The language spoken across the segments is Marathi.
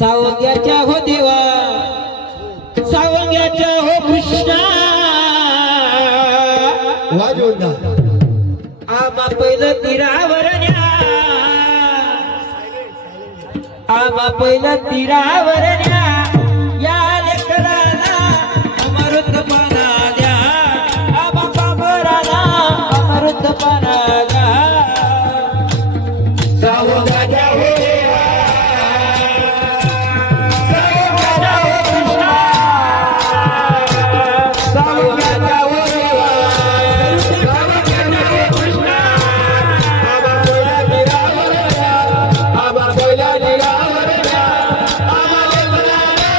सावंग्याच्या हो देवा, सावंग्याच्या हो कृष्णा, वाजवून आम्हा पहिलं तीरावर न्या, आम्हा पहिलं तीरावर न्या, या लेकराला अमृतपणा द्या, आम्हा बाबराला अमृतपणा द्या. सावंग्याच्या हो देवा, सावंग्याच्या हो कृष्णा, सावंग्याच्या हो देवा, सावंग्याच्या हो कृष्णा, आम्हा पहिलं तीरावर न्या, आम्हा पहिलं तीरावर न्या, आम्हा लेकराला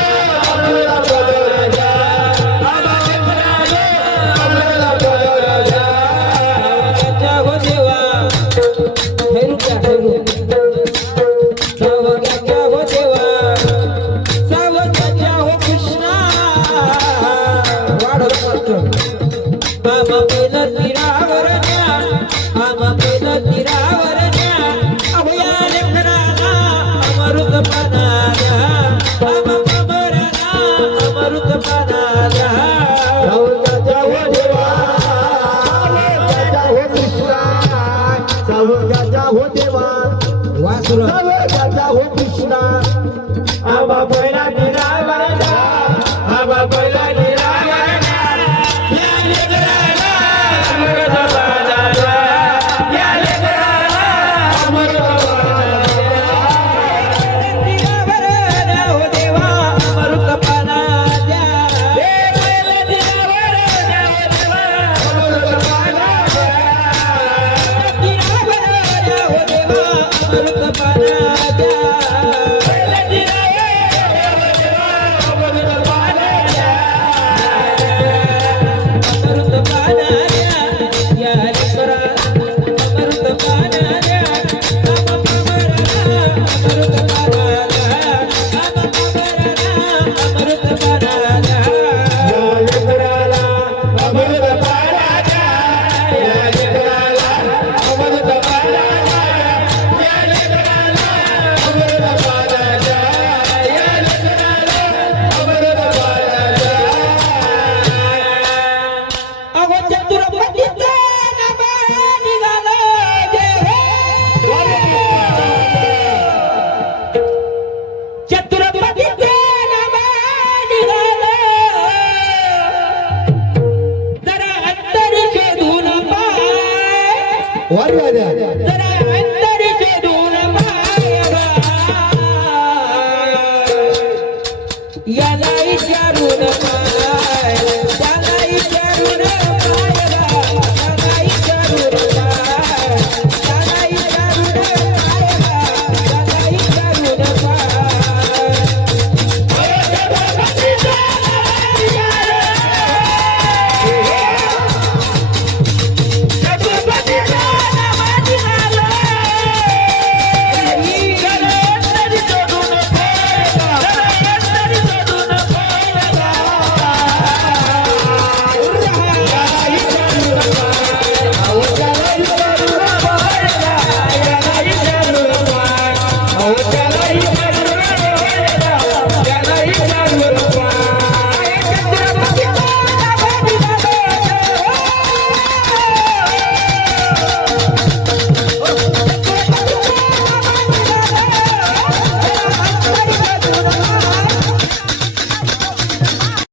अमृतपणा द्या, आम्हा लेकराला अमृतपणा द्या. सावंग्याच्या हो देवा, हेरुका हेरू, सावंग्याच्या हो देवा, सावंग्याच्या हो कृष्णा, वाढ करतो. आम्हा पहिलं तीरावर न्या, आम्हा पहिलं तीरावर न्या, अहो या लेकराला अमृतपणा द्या, आम्हा बाबराला अमृतपणा द्या. सावंग्याच्या हो देवा, सावंग्याच्या हो कृष्णा, सावंग्याच्या हो देवा, वासुर सावंग्याच्या हो कृष्णा, आम्हा पहिला